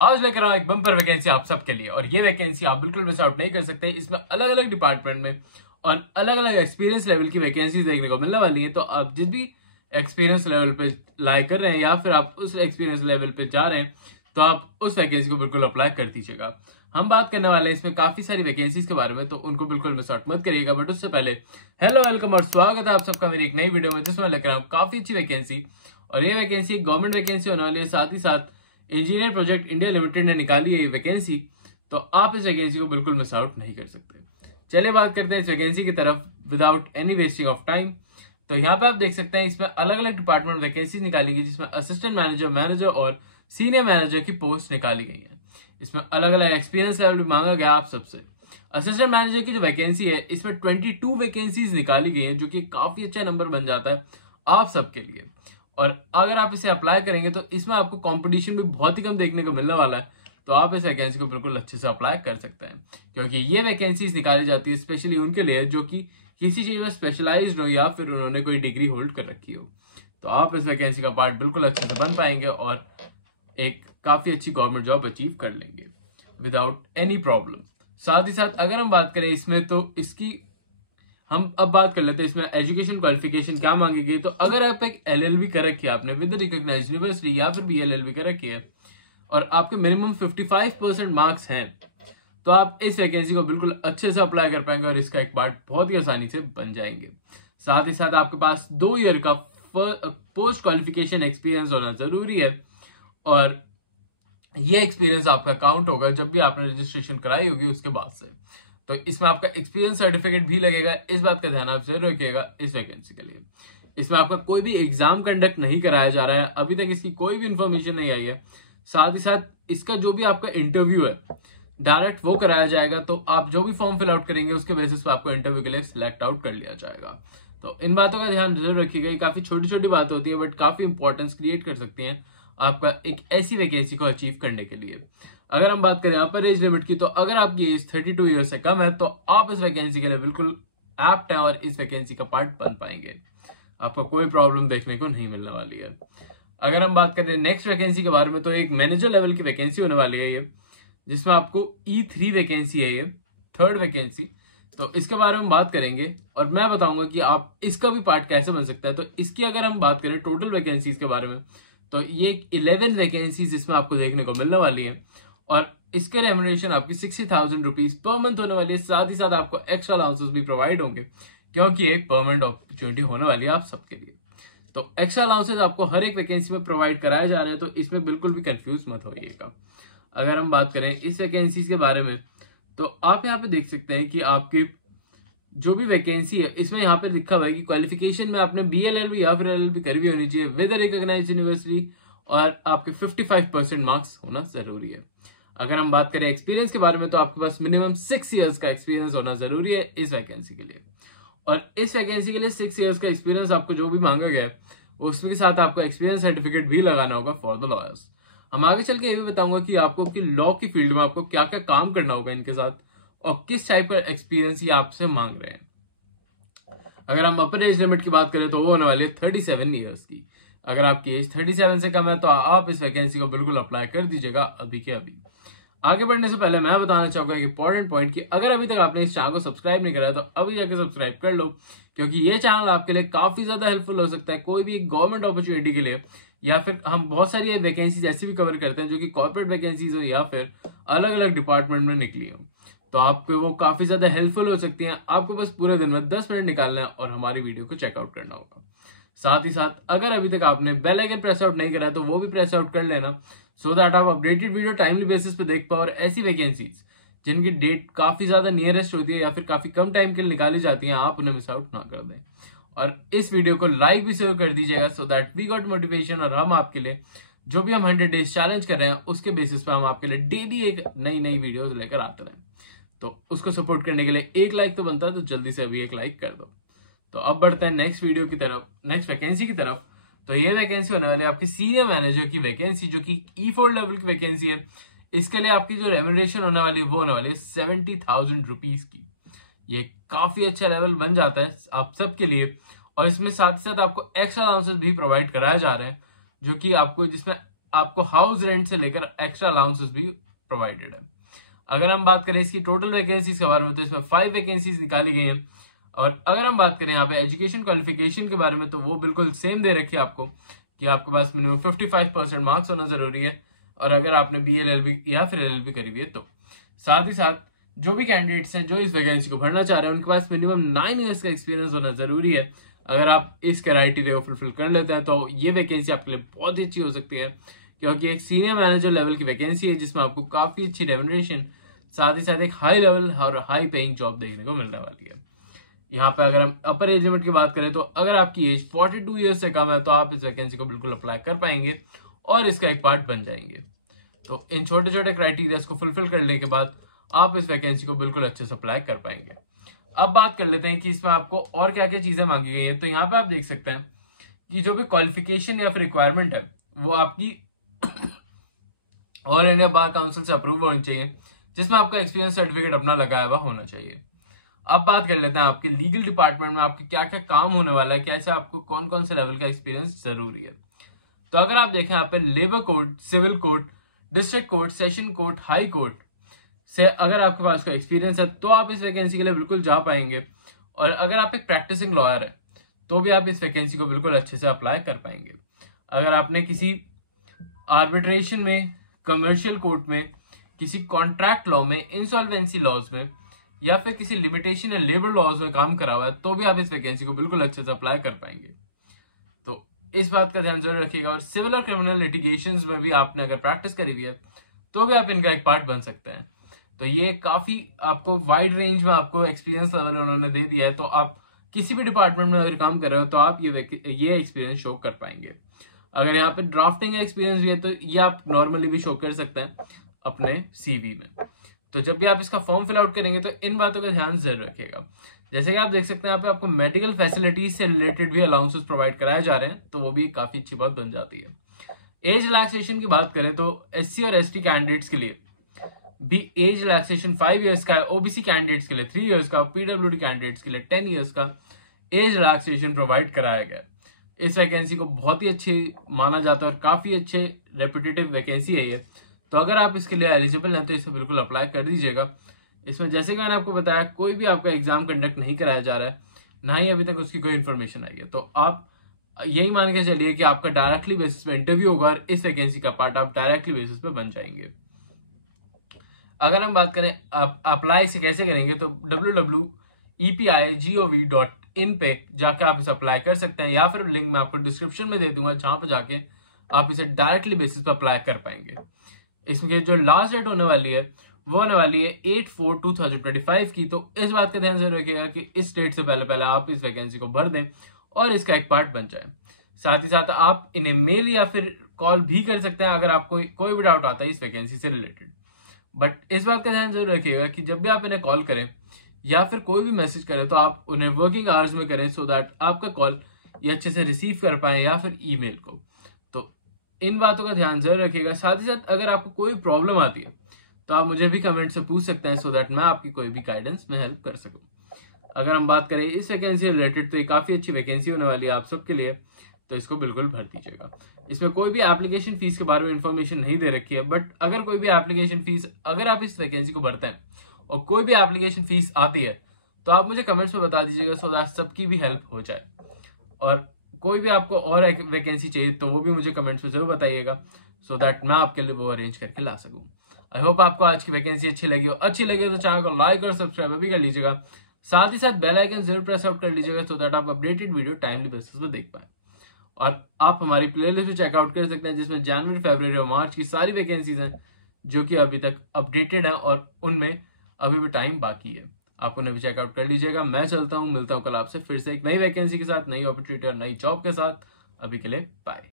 आज लेकर आऊं एक बम्पर वैकेंसी आप सबके लिए। और ये वैकेंसी आप बिल्कुल मिस आउट नहीं कर सकते। इसमें अलग अलग डिपार्टमेंट में और अलग अलग एक्सपीरियंस लेवल की वैकेंसी देखने को मिलने वाली है। तो आप जिस भी एक्सपीरियंस लेवल पे लाई कर रहे हैं या फिर आप उस एक्सपीरियंस लेवल पे जा रहे हैं तो आप उस वैकेंसी को बिल्कुल अप्लाई कर दीजिएगा। हम बात करने वाले हैं इसमें काफी सारी वैकेंसीज के बारे में, तो उनको बिल्कुल मिस आउट मत करिएगा। बट उससे पहले हेलो, वेलकम और स्वागत है आप सबका मेरी एक नई वीडियो में, जिसमें लेकर आऊं काफी अच्छी वैकेंसी। और ये वैकेंसी एक गवर्नमेंट वैकेंसी होने वाली है। साथ ही साथ इंजीनियर प्रोजेक्ट इंडिया लिमिटेड ने निकाली है ये वैकेंसी, तो आप इस वैकेंसी को बिल्कुल मिस आउट नहीं कर सकते। चलिए बात करते हैं इस वैकेंसी की तरफ without any wasting of time. तो यहाँ पे आप देख सकते हैं इसमें अलग अलग डिपार्टमेंट वैकेंसी निकाली गई, जिसमें असिस्टेंट मैनेजर, मैनेजर और सीनियर मैनेजर की पोस्ट निकाली गई है। इसमें अलग अलग एक्सपीरियंस लेवल भी मांगा गया आप सबसे। असिस्टेंट मैनेजर की जो वैकेंसी है इसमें 22 वैकेंसीज निकाली गई है, जो कि काफी अच्छा नंबर बन जाता है आप सबके लिए। और अगर आप इसे अप्लाई करेंगे तो इसमें आपको कंपटीशन भी बहुत ही कम देखने को मिलने वाला है। तो आप इस वैकेंसी को बिल्कुल अच्छे से अप्लाई कर सकते हैं, क्योंकि ये वैकेंसीज निकाली जाती है स्पेशली उनके लिए जो कि किसी चीज में स्पेशलाइज्ड हो या फिर उन्होंने कोई डिग्री होल्ड कर रखी हो। तो आप इस वैकेंसी का पार्ट बिल्कुल अच्छे से बन पाएंगे और एक काफी अच्छी गवर्नमेंट जॉब अचीव कर लेंगे विदाउट एनी प्रॉब्लम। साथ ही साथ अगर हम बात करें इसमें, तो इसकी हम अब बात कर लेते हैं इसमें एजुकेशन क्वालिफिकेशन क्या मांगी गई। तो अगर आप एक एलएलबी कर रखी है आपने विद रिकॉग्नाइज्ड यूनिवर्सिटी या फिर बीएलएलबी कर रखी है और आपके मिनिमम 55% मार्क्स हैं, तो आप इस वैकेंसी को बिल्कुल अच्छे से अप्लाई कर पाएंगे और इसका एक पार्ट बहुत ही आसानी से बन जाएंगे। साथ ही साथ आपके पास 2 ईयर का पोस्ट क्वालिफिकेशन एक्सपीरियंस होना जरूरी है, और ये एक्सपीरियंस आपका काउंट होगा जब भी आपने रजिस्ट्रेशन कराई होगी उसके बाद से। तो इसमें आपका एक्सपीरियंस सर्टिफिकेट भी लगेगा, इस बात का ध्यान आप जरूर रखिएगा इस वैकेंसी के लिए। इसमें आपका कोई भी एग्जाम कंडक्ट नहीं कराया जा रहा है, अभी तक इसकी कोई भी इंफॉर्मेशन नहीं आई है। साथ ही साथ इसका जो भी आपका इंटरव्यू है डायरेक्ट वो कराया जाएगा। तो आप जो भी फॉर्म फिल आउट करेंगे उसके बेसिस पे आपको इंटरव्यू के लिए सिलेक्ट आउट कर लिया जाएगा। तो इन बातों का ध्यान जरूर रखिएगा। ये काफी छोटी छोटी बात होती है बट काफी इंपॉर्टेंस क्रिएट कर सकती हैं आपका एक ऐसी वैकेंसी को अचीव करने के लिए। अगर हम बात करें अपर एज लिमिट की, तो अगर आपकी एज 32 ईयर से कम है तो आप इस वैकेंसी के लिए बिल्कुल एप्ट है और इस वैकेंसी का पार्ट बन पाएंगे। आपको कोई प्रॉब्लम देखने को नहीं मिलने वाली है। अगर हम बात करें नेक्स्ट वैकेंसी के बारे में, तो एक मैनेजर लेवल की वैकेंसी होने वाली है ये, जिसमें आपको E3 वैकेंसी है, ये 3rd वैकेंसी। तो इसके बारे में बात करेंगे और मैं बताऊंगा कि आप इसका भी पार्ट कैसे बन सकता है। तो इसकी अगर हम बात करें टोटल वैकेंसीज के बारे में, तो ये 11 वैकेंसीज इसमें आपको देखने को मिलने वाली है और इसके रेम्युनरेशन आपकी 60,000 रुपीज पर मंथ होने वाली है। साथ ही साथ आपको एक्स्ट्रा अलाउंसेस भी प्रोवाइड होंगे, क्योंकि एक परमानेंट अपॉर्चुनिटी होने वाली है आप सबके लिए। तो एक्स्ट्रा अलाउंसेस आपको हर एक वैकेंसी में प्रोवाइड कराए जा रहे हैं, तो इसमें बिल्कुल भी कंफ्यूज मत होइएगा। अगर हम बात करें इस वैकेंसीज के बारे में, तो आप यहाँ पे देख सकते हैं कि आपकी जो भी वैकेंसी है इसमें यहाँ पे लिखा हुआ है कि क्वालिफिकेशन में आपने बीएलएलबी या फिर एलएलबी करी हुई होनी चाहिए विद रिकॉग्नाइज्ड यूनिवर्सिटी, और आपके 55% मार्क्स होना जरूरी है। अगर हम बात करें एक्सपीरियंस के बारे में, तो आपके पास मिनिमम 6 इयर्स का एक्सपीरियंस होना जरूरी है इस वैकेंसी के लिए। और इस वैकेंसी के लिए 6 इयर्स का एक्सपीरियंस आपको जो भी मांगा गया है उसके साथ आपको एक्सपीरियंस सर्टिफिकेट भी लगाना होगा फॉर द लॉयर्स। हम आगे चल के ये भी बताऊंगा कि आपको कि लॉ की फील्ड में आपको क्या क्या काम करना होगा इनके साथ और किस टाइप का एक्सपीरियंस ये आपसे मांग रहे हैं। अगर हम अपर एज लिमिट की बात करें तो वो होने वाली है 37 ईयर्स की। अगर आपकी एज 37 से कम है तो आप इस वैकेंसी को बिल्कुल अप्लाई कर दीजिएगा अभी के अभी। आगे बढ़ने से पहले मैं बताना चाहूंगा एक इंपॉर्टेंट पॉइंट कि अगर अभी तक आपने इस चैनल को सब्सक्राइब नहीं करा तो अभी जाकर सब्सक्राइब कर लो, क्योंकि ये चैनल आपके लिए काफी ज्यादा हेल्पफुल हो सकता है कोई भी एक गवर्नमेंट अपॉर्चुनिटी के लिए, या फिर हम बहुत सारी वैकेंसीज ऐसी भी कवर करते हैं जो कि कॉर्पोरेट वैकेंसीज हो या फिर अलग अलग डिपार्टमेंट में निकली हो। तो आपको वो काफी ज्यादा हेल्पफुल हो सकती हैं। आपको बस पूरे दिन में 10 मिनट निकालना है और हमारी वीडियो को चेकआउट करना होगा। साथ ही साथ अगर अभी तक आपने बेल आइकन प्रेस आउट नहीं करा है तो वो भी प्रेस आउट कर लेना, सो दैट आप अपडेटेड वीडियो टाइमली बेसिस पे देख पाओ और ऐसी वैकेंसीज जिनकी डेट काफी ज्यादा नियरेस्ट होती है या फिर काफी कम टाइम के लिए निकाली जाती है, आप उन्हें मिस आउट ना कर दें। और इस वीडियो को लाइक भी शेयर कर दीजिएगा, so that we got motivation और हम आपके लिए जो भी हम 100 डेज चैलेंज कर रहे हैं उसके बेसिस पे हम आपके लिए डेली एक नई नई वीडियोस लेकर आते रहे। तो उसको सपोर्ट करने के लिए एक लाइक तो बनता है, तो जल्दी से अभी एक लाइक कर दो। तो अब बढ़ते हैं नेक्स्ट वीडियो की तरफ, नेक्स्ट वैकेंसी की तरफ। तो ये वैकेंसी होने वाली है आपकी सीनियर मैनेजर की वैकेंसी, जो कि E4 लेवल की वैकेंसी है। इसके लिए आपकी जो रेम्युनरेशन होने वाली है वो होने वाली है 70,000 रुपीज की। ये काफी अच्छा लेवल बन जाता है आप सबके लिए। और इसमें साथ ही साथ आपको एक्स्ट्रा अलाउंसेस भी प्रोवाइड कराए जा रहे हैं, जो कि आपको जिसमें आपको हाउस रेंट से लेकर एक्स्ट्रा अलाउंसेस भी प्रोवाइडेड है। अगर हम बात करें इसकी टोटल वैकेंसीज के बारे में तो इसमें 5 वैकेंसीज निकाली गई हैं। और अगर हम बात करें यहाँ पे एजुकेशन क्वालिफिकेशन के बारे में तो वो बिल्कुल सेम दे रखी है आपको कि आपके पास मिनिमम 55% मार्क्स होना जरूरी है, और अगर आपने BA LLB या फिर LLB करी हुई है तो। साथ ही साथ जो भी कैंडिडेट्स हैं जो इस वैकेंसी को भरना चाह रहे हैं उनके पास मिनिमम 9 ईयर्स का एक्सपीरियंस होना जरूरी है। अगर आप इस क्राइटेरिया को फुलफिल कर लेते हैं तो ये वैकेंसी आपके लिए बहुत ही अच्छी हो सकती है, क्योंकि एक सीनियर मैनेजर लेवल की वैकेंसी है जिसमें आपको काफी अच्छी रेम्यूनरेशन, साथ ही साथ एक हाई लेवल और हाई पेइंग जॉब देखने को मिलने वाली है। यहाँ पे अगर हम अपर एज लिमिट की बात करें तो अगर आपकी एज 42 ईयर्स से कम है तो आप इस वैकेंसी को बिल्कुल अप्लाई कर पाएंगे और इसका एक पार्ट बन जाएंगे। तो इन छोटे छोटे क्राइटेरिया को फुलफिल करने के बाद आप इस वैकेंसी को बिल्कुल अच्छे से अप्लाई कर पाएंगे। अब बात कर लेते हैं कि इसमें आपको और क्या क्या चीजें मांगी गई है। तो यहाँ पे आप देख सकते हैं कि जो भी क्वालिफिकेशन या फिर रिक्वायरमेंट है वो आपकी ऑल इंडिया बार काउंसिल से अप्रूव होनी चाहिए, जिसमें आपका एक्सपीरियंस सर्टिफिकेट अपना लगाया हुआ होना चाहिए। अब बात कर लेते हैं आपके लीगल डिपार्टमेंट में आपके क्या क्या काम होने वाला है, कैसे आपको कौन कौन से लेवल का एक्सपीरियंस जरूरी है। तो अगर आप देखें यहाँ पे labour court, civil court, district court, session court, high court से अगर आपके पास का एक्सपीरियंस है तो आप इस वैकेंसी के लिए बिल्कुल जा पाएंगे। और अगर आप एक प्रैक्टिसिंग लॉयर है तो भी आप इस वैकेंसी को बिल्कुल अच्छे से अप्लाई कर पाएंगे। अगर आपने किसी आर्बिट्रेशन में, कमर्शियल कोर्ट में, किसी कॉन्ट्रैक्ट लॉ में, इंसॉल्वेंसी लॉज में या फिर किसी लिमिटेशन या लेबर लॉज में काम करा हुआ है तो भी आप इस वैकेंसी को बिल्कुल अच्छे से अप्लाई कर पाएंगे। तो इस बात का ध्यान जरूर रखिएगा। और सिविल और क्रिमिनल लिटिगेशंस में भी आपने अगर प्रैक्टिस करी हुई है तो भी आप इनका एक पार्ट बन सकते हैं। तो ये काफी आपको वाइड रेंज में आपको एक्सपीरियंस लेवल उन्होंने दे दिया है। तो आप किसी भी डिपार्टमेंट में अगर काम कर रहे हो तो आप ये एक्सपीरियंस शो कर पाएंगे। अगर यहाँ पे ड्राफ्टिंग का एक्सपीरियंस भी है तो ये आप नॉर्मली भी शो कर सकते हैं अपने CV में। तो जब भी आप इसका फॉर्म फिल आउट करेंगे तो इन बातों का ध्यान जरूर रखिएगा। जैसे कि आप देख सकते हैं यहाँ पे आपको मेडिकल फैसिलिटीज से रिलेटेड भी अलाउंसेस प्रोवाइड कराए जा रहे हैं, तो वो भी काफी अच्छी बात बन जाती है। एज रिलैक्सेशन की बात करें तो SC और ST कैंडिडेट्स के लिए भी एज रिलैक्सेशन 5 ईयर्स का है, OBC कैंडिडेट्स के लिए 3 ईयर्स का, PWD कैंडिडेट्स के लिए 10 ईयर्स का एज रिलैक्सेशन प्रोवाइड कराया गया। इस वैकेंसी को बहुत ही अच्छी माना जाता है और काफी अच्छे रेपुटेटिव वैकेंसी है ये। तो अगर आप इसके लिए एलिजिबल हैं तो इसे बिल्कुल अप्लाई कर दीजिएगा। इसमें जैसे कि मैंने आपको बताया कोई भी आपका एग्जाम कंडक्ट नहीं कराया जा रहा है, ना ही अभी तक उसकी कोई इन्फॉर्मेशन आई है। तो आप यही मान के चलिए कि आपका डायरेक्टली बेसिस पे इंटरव्यू होगा और इस वैकेंसी का पार्ट आप डायरेक्टली बेसिस पे बन जाएंगे। अगर हम बात करें आप अप्लाई से कैसे करेंगे तो www.epigov.in पे जाकर आप इसे अप्लाई कर सकते हैं, या फिर लिंक मैं आपको डिस्क्रिप्शन में दे दूंगा जहां पर जाके आप इसे डायरेक्टली बेसिस पे अप्लाई कर पाएंगे। इसमें जो लास्ट डेट होने वाली है वो होने वाली है 8/4/2025 की। तो इस बात का ध्यान जरूर रखिएगा कि इस डेट से पहले पहले आप इस वैकेंसी को भर दें और इसका एक पार्ट बन जाए। साथ ही साथ आप इन्हें मेल या फिर कॉल भी कर सकते हैं अगर आपको कोई भी डाउट आता है इस वैकेंसी से रिलेटेड। बट इस बात का ध्यान जरूर रखिएगा कि जब भी आप इन्हें कॉल करें या फिर कोई भी मैसेज करें तो आप उन्हें वर्किंग आवर्स में करें, सो दैट आपका कॉल ये अच्छे से रिसीव कर पाए या फिर ईमेल को। तो इन बातों का ध्यान जरूर रखिएगा। साथ ही साथ अगर आपको कोई प्रॉब्लम आती है तो आप मुझे भी कमेंट से पूछ सकते हैं, सो दैट मैं आपकी कोई भी गाइडेंस में हेल्प कर सकूं। अगर हम बात करें इस वैकेंसी से रिलेटेड तो ये काफी अच्छी वैकेंसी होने वाली है आप सबके लिए, तो इसको बिल्कुल भर दीजिएगा। इसमें कोई भी एप्लीकेशन फीस के बारे में इंफॉर्मेशन नहीं दे रखी है, बट अगर कोई भी एप्लीकेशन फीस अगर आप इस वैकेंसी को भरते हैं और कोई भी एप्लीकेशन फीस आती है तो आप मुझे कमेंट्स में बता दीजिएगा, सो दैट सबकी भी हेल्प हो जाए। और कोई भी आपको और वैकेंसी चाहिए तो वो भी मुझे कमेंट्स में जरूर बताइएगा, सो दैट मैं आपके लिए वो अरेंज करके ला सकूं। आई होप आपको आज की वैकेंसी अच्छी लगी हो। अच्छी लगे तो चैनल को लाइक और सब्सक्राइब भी कर लीजिएगा। साथ ही साथ बेल आइकन जरूर प्रेस आउट कर लीजिएगा, सो दैट आप अपडेटेड वीडियो टाइमली बेसिस पे देख पाए। और आप हमारी प्लेलिस्ट भी चेकआउट कर सकते हैं जिसमें जनवरी, फरवरी और मार्च की सारी वैकेंसीज हैं जो कि अभी तक अपडेटेड है और उनमें अभी भी टाइम बाकी है। आप उन्हें भी चेकआउट कर लीजिएगा। मैं चलता हूँ, मिलता हूँ कल आपसे फिर से एक नई वैकेंसी के साथ, नई अपॉर्चुनिटी और नई जॉब के साथ। अभी के लिए बाय।